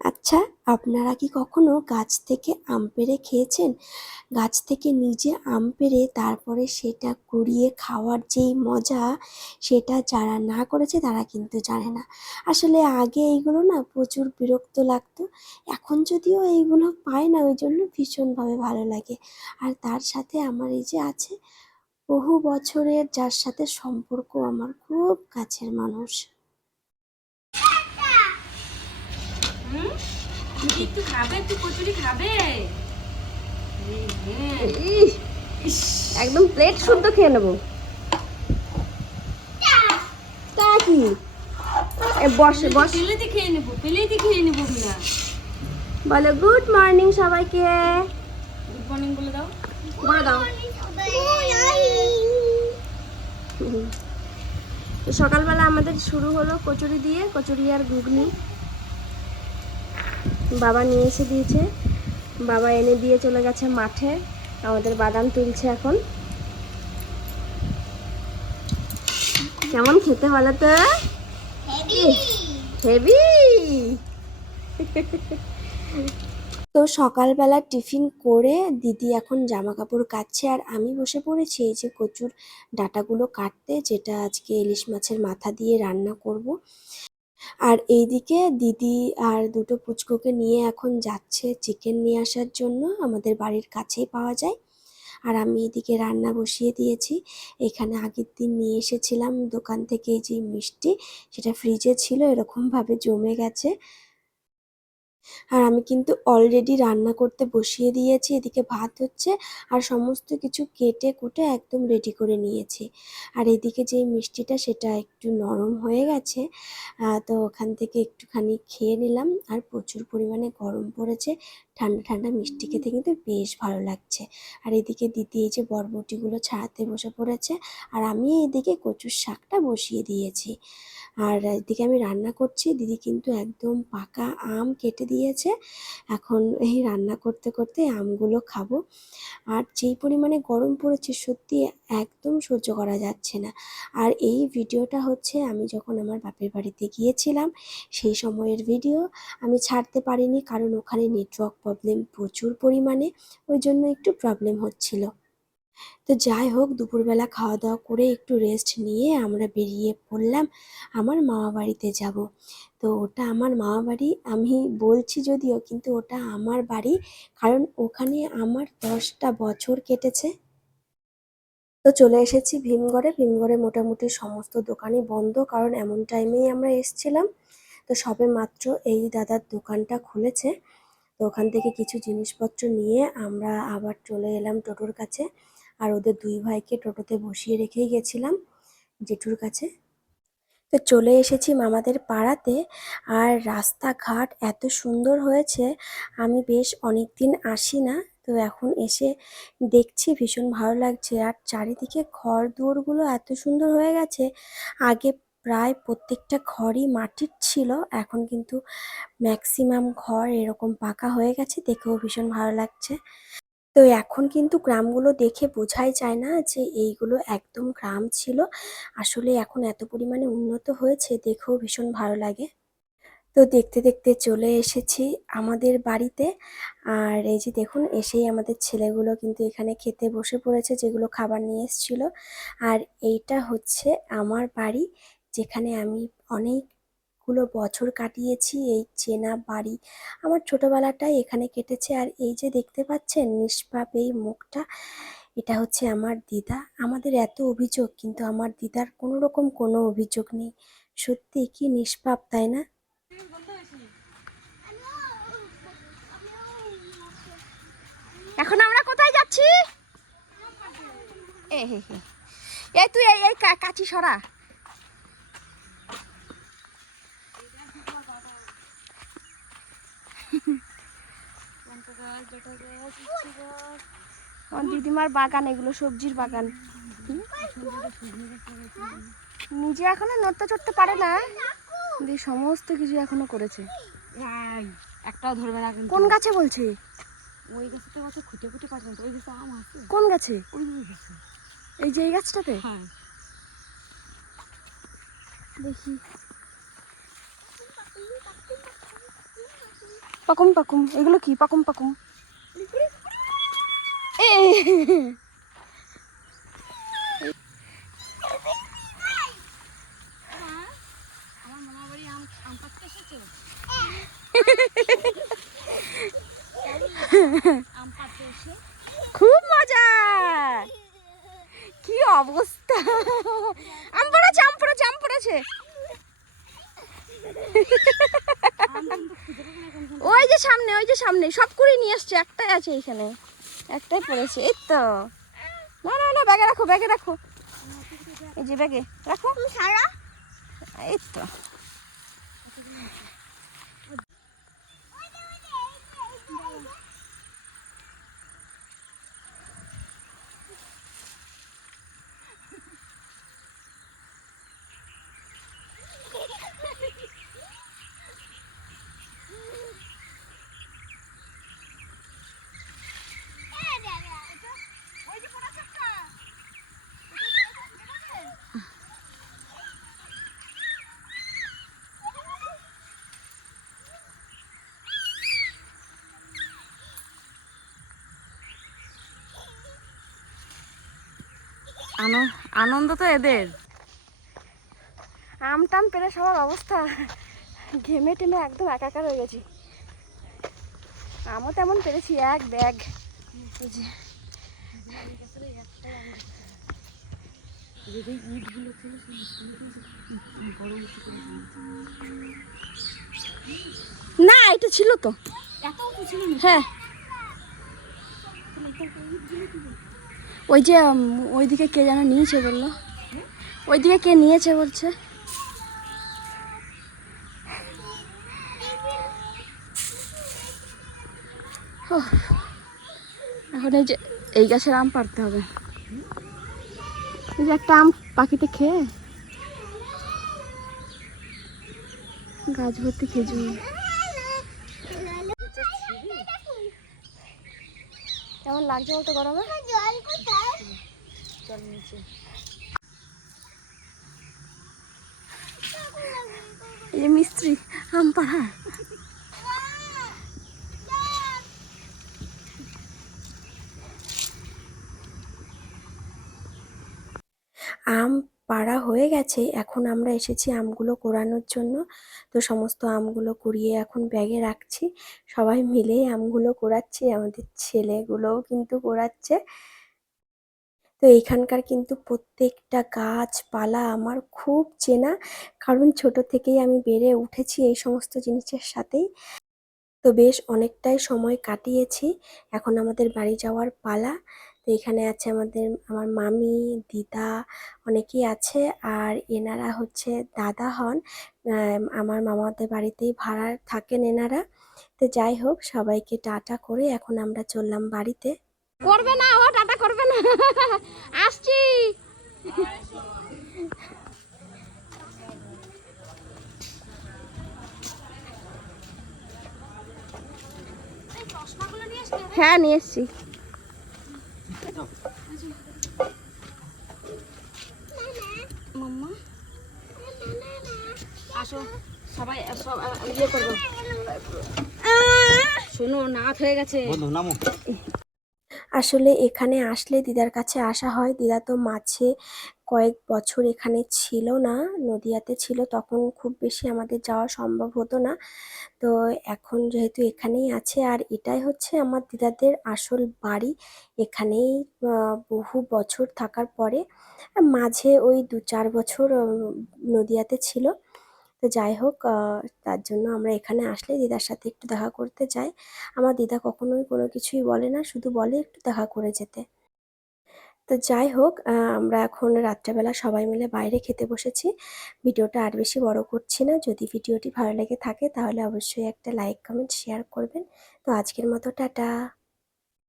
আচ্ছা, আপনারা কি কখনো গাছ থেকে আম পেড়ে খেয়েছেন? গাছ থেকে নিজে আম পেড়ে তারপরে সেটা কুড়িয়ে খাওয়ার যেই মজা, সেটা যারা না করেছে তারা কিন্তু জানে না। আসলে আগে এইগুলো না প্রচুর বিরক্ত লাগতো। এখন যদিও এইগুলো পাই না, ওই জন্য ভীষণভাবে ভালো লাগে। আর তার সাথে আমার এই যে আছে বহু বছরের, যার সাথে সম্পর্ক আমার খুব কাছের মানুষ। একটু খাবে, একটু কচুরি খাবে। একদম প্লেট শুদ্ধ খেয়ে নেবো। তা কি বসে বস, পেলেতে খেয়ে নেবো, পেলেতে খেয়ে নেবো না। বলো গুড মর্নিং সবাইকে। গুড মর্নিং বলে দাও, বলে দাও। তো সকালবেলা আমাদের শুরু হলো কচুরি দিয়ে, কচুরি আর ঘুগনি। বাবা নিয়ে এসে দিয়েছে, বাবা এনে দিয়ে চলে গেছে মাঠে। আমাদের বাদাম তুলছে এখন। কেমন খেতে বলো তো? হেভি। তো সকালবেলা টিফিন করে দিদি এখন জামা কাপড় কাচ্ছে, আর আমি বসে পড়েছি এই যে কচুর ডাঁটাগুলো কাটতে, যেটা আজকে ইলিশ মাছের মাথা দিয়ে রান্না করব। আর এইদিকে দিদি আর দুটো পুচকোকে নিয়ে এখন যাচ্ছে চিকেন নিয়ে আসার জন্য, আমাদের বাড়ির কাছেই পাওয়া যায়। আর আমি এদিকে রান্না বসিয়ে দিয়েছি। এখানে আগের দিন নিয়ে এসেছিলাম দোকান থেকে এই যে মিষ্টি, সেটা ফ্রিজে ছিল, এরকমভাবে জমে গেছে। আর আমি কিন্তু অলরেডি রান্না করতে বসিয়ে দিয়েছি, এদিকে ভাত হচ্ছে আর সমস্ত কিছু কেটে কুটে একদম রেডি করে নিয়েছি। আর এদিকে যে মিষ্টিটা সেটা একটু নরম হয়ে গেছে, তো ওখান থেকে একটুখানি খেয়ে নিলাম। আর প্রচুর পরিমাণে গরম পড়েছে, ঠান্ডা ঠান্ডা মিষ্টি খেতে কিন্তু বেশ ভালো লাগছে। আর এদিকে দিদি এই যে বরবটিগুলো ছাড়াতে বসে পড়েছে, আর আমি এদিকে কচুর শাকটা বসিয়ে দিয়েছি। আর এদিকে আমি রান্না করছি, দিদি কিন্তু একদম পাকা আম কেটে দিয়েছে। এখন এই রান্না করতে করতে আমগুলো খাবো। আর যেই পরিমাণে গরম পড়েছে সত্যি একদম সহ্য করা যাচ্ছে না। আর এই ভিডিওটা হচ্ছে আমি যখন আমার বাপের বাড়িতে গিয়েছিলাম সেই সময়ের ভিডিও। আমি ছাড়তে পারিনি কারণ ওখানে নেটওয়ার্ক প্রবলেম প্রচুর পরিমাণে, ওই জন্য একটু প্রবলেম হচ্ছিল। তো যাই হোক, দুপুরবেলা খাওয়া দাওয়া করে একটু রেস্ট নিয়ে আমরা বেরিয়ে পড়লাম আমার মামা বাড়িতে যাব। তো ওটা আমার মামা বাড়ি আমি বলছি যদিও, কিন্তু ওটা আমার বাড়ি, কারণ ওখানে আমার 10টা বছর কেটেছে। তো চলে এসেছি ভীমগড়ে। ভীমগড়ে মোটামুটি সমস্ত দোকানই বন্ধ, কারণ এমন টাইমেই আমরা এসেছিলাম। তো সবে মাত্র এই দাদার দোকানটা খুলেছে। তো ওখান থেকে কিছু জিনিসপত্র নিয়ে আমরা আবার চলে এলাম টোটোর কাছে। আর ওদের দুই ভাইকে টোটোতে বসিয়ে রেখেই গেছিলাম জেঠুর কাছে। তো চলে এসেছি মামাদের পাড়াতে। আর রাস্তাঘাট এত সুন্দর হয়েছে, আমি বেশ অনেক দিন আসি না, তো এখন এসে দেখছি ভীষণ ভালো লাগছে। আর চারিদিকে ঘর দুয়ারগুলো এত সুন্দর হয়ে গেছে। আগে প্রায় প্রত্যেকটা ঘরই মাটির ছিল, এখন কিন্তু ম্যাক্সিমাম ঘর এরকম পাকা হয়ে গেছে, দেখেও ভীষণ ভালো লাগছে। তো এখন কিন্তু গ্রামগুলো দেখে বোঝাই যায় না যে এইগুলো একদম গ্রাম ছিল। আসলে এখন এত পরিমাণে উন্নত হয়েছে, দেখেও ভীষণ ভালো লাগে। তো দেখতে দেখতে চলে এসেছি আমাদের বাড়িতে। আর এই যে দেখুন, এসেই আমাদের ছেলেগুলো কিন্তু এখানে খেতে বসে পড়েছে, যেগুলো খাবার নিয়ে এসেছিল। আর এইটা হচ্ছে আমার বাড়ি, যেখানে আমি অনেকগুলো বছর কাটিয়েছি। এই চেনা বাড়ি, আমার ছোটবেলাটাই এখানে কেটেছে। আর এই যে দেখতে পাচ্ছেন নিষ্পাপ এই মুখটা, এটা হচ্ছে আমার দিদা। আমাদের এত অভিযোগ, কিন্তু আমার দিদার কোনো রকম কোনো অভিযোগ নেই। সত্যি কি নিষ্পাপ, তাই না? এখন আমরা কোথায় যাচ্ছি? এই তুই এই কাঠি সরা। দিদিমার বাগান, এগুলো সবজির বাগান। নিজে এখনো নড়তে চড়তে পারে না, সমস্ত কিছু এখনো করেছে। একটাও ধরবে না। কোন গাছে বলছে? ওই গাছটা গাছে খুঁটে খুঁটে পাঠানো, ওই গাছে আম আছে। কোন গাছে? ওই গাছে। এই যে এই গাছটাতে? হ্যাঁ, দেখি। পাকুম পাকুম, এগুলো কি? পাকুম পাকুম। এ আমার মামা বাড়ি আম পাড়তে এসেছো? আম পাড়তে এসে খুব মজা। কি অবস্থা! আম পড়েছে, আম পড়েছে, আম পড়েছে। ওই যে সামনে, ওই যে সামনে সব কুড়ি নিয়ে আসছে, একটাই আছে এখানে, একটাই পড়েছে। এই তো, না না না, ব্যাগে রাখো, ব্যাগে রাখো, এই যে ব্যাগে রাখো সারা। এই তো আনন্দ তো এদের। আম টাম পেরে সবার অবস্থা ঘেমে টেমে একদম একাকার হয়ে গেছি। আমও তেমন পেরেছি, এক ব্যাগ। এই যে না, এটা ছিল তো, এত উঁচু ছিল না। হ্যাঁ। ওই যে ওইদিকে কে যেন নিয়েছে বললো, ওইদিকে কে নিয়েছে বলছে। ওহ, এখন এই যে এই গাছের আম পাড়তে হবে। এই যে একটা আম পাখিতে খেয়ে, গাছ ভর্তি খেজুর। কেমন লাগছে বলতো গরমে? এই যে মিস্ত্রি আম পাড়া। আম পাড়া হয়ে গেছে, এখন আমরা এসেছি আমগুলো কোড়ানোর জন্য। তো সমস্ত আমগুলো কুড়িয়ে এখন ব্যাগে রাখছি, সবাই মিলেই আমগুলো কোড়াচ্ছি, আমাদের ছেলেগুলোও কিন্তু কোড়াচ্ছে। তো এইখানকার কিন্তু প্রত্যেকটা গাছপালা আমার খুব চেনা, কারণ ছোট থেকেই আমি বেড়ে উঠেছি এই সমস্ত জিনিসের সাথেই। তো বেশ অনেকটাই সময় কাটিয়েছি, এখন আমাদের বাড়ি যাওয়ার পালা। তো এখানে আছে আমার মামি, দিদা, অনেকেই আছে। আর এনারা হচ্ছে দাদা হন, আমার মামাদের বাড়িতেই ভাড়া থাকেন এনারা। তো যাই হোক, সবাইকে টাটা করে এখন আমরা চললাম বাড়িতে। করবে না, ও টাটা করবে না, আসছি। হ্যাঁ, নিয়ে এসছি। মাম্মা আসো, সবাই ইয়ে করবো। শোনো, নাচ হয়ে গেছে। আসলে এখানে আসলে দিদার কাছে আসা হয়। দিদা তো মাঝে কয়েক বছর এখানে ছিল না, নদিয়াতে ছিল, তখন খুব বেশি আমাদের যাওয়া সম্ভব হতো না। তো এখন যেহেতু এখানেই আছে, আর এটাই হচ্ছে আমার দিদাদের আসল বাড়ি। এখানেই বহু বছর থাকার পরে মাঝে ওই 2-4 বছর নদিয়াতে ছিল। তো যাই হোক, তার জন্য আমরা এখানে আসলে দিদার সাথে একটু দেখা করতে যাই। আমার দিদা কখনোই কোনো কিছুই বলে না, শুধু বলে একটু দেখা করে যেতে। তো যাই হোক, আমরা এখন রাত্রেবেলা সবাই মিলে বাইরে খেতে বসেছি। ভিডিওটা আর বেশি বড় করছি না। যদি ভিডিওটি ভালো লেগে থাকে তাহলে অবশ্যই একটা লাইক, কমেন্ট, শেয়ার করবেন। তো আজকের মতো টাটা।